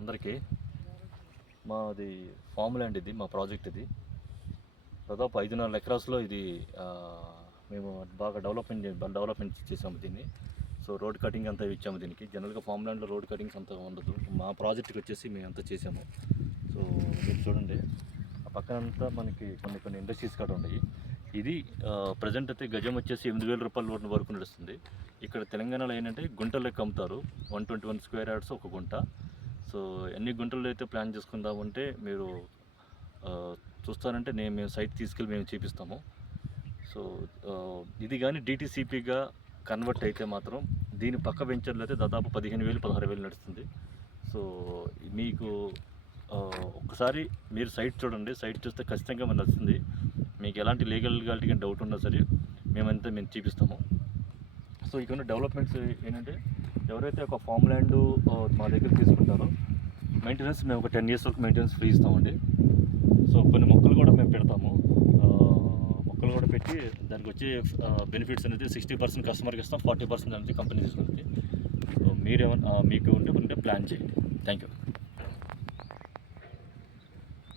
అందరికీ. మాది farm land, ఇది మా ప్రాజెక్ట్. ఇది దాదాపు 5.5 ఎకరాస్లో ఇది మేము బాగా డెవలప్మెంట్ చేసాము దీన్ని. సో రోడ్ కటింగ్ అంతా ఇచ్చాము దీనికి. జనరల్గా ఫామ్ ల్యాండ్లో రోడ్ కటింగ్స్ అంతా ఉండదు. మా ప్రాజెక్ట్కి వచ్చేసి మేము అంతా చేసాము. సో మీరు చూడండి, ఆ పక్కనంతా మనకి కొన్ని ఇండస్ట్రీస్ కూడా ఉన్నాయి. ఇది ప్రజెంట్ అయితే గజం వచ్చేసి 8,000 రూపాయల వరకు నడుస్తుంది. ఇక్కడ తెలంగాణలో ఏంటంటే గుంటలు లెక్క అమ్ముతారు. 121 స్క్వేర్ యార్డ్స్ ఒక గుంట. సో ఎన్ని గుంటలు అయితే ప్లాన్ చేసుకుందామంటే మీరు చూస్తారంటే మేము సైట్ తీసుకెళ్ళి మేము చూపిస్తాము. సో ఇది కానీ డిటీసీపీగా కన్వర్ట్ అయితే మాత్రం దీని పక్క వెంచర్లు అయితే దాదాపు 15,000 16,000 నడుస్తుంది. సో మీకు ఒకసారి మీరు సైట్ చూడండి. సైట్ చూస్తే ఖచ్చితంగా మనకు నచ్చుతుంది. మీకు ఎలాంటి లీగల్గాలిటీ కానీ డౌట్ ఉన్నా సరే మేము చూపిస్తాము. సో ఇక్కడ డెవలప్మెంట్స్ ఏంటంటే, ఎవరైతే ఒక ఫామ్ ల్యాండ్ మా దగ్గర తీసుకుంటారో మెయింటెనెన్స్ మేము ఒక 10 years వరకు మెయింటెనెన్స్ ఫ్రీ ఇస్తామండి. సో కొన్ని మొక్కలు కూడా మేము పెడతాము. మొక్కలు కూడా పెట్టి దానికి వచ్చే బెనిఫిట్స్ అనేది 60% కస్టమర్కి ఇస్తాం, 40% అనేది కంపెనీ తీసుకుంటుంది. సో మీరేమన్నా మీకు ఉంటే ప్లాన్ చేయండి. Thank you.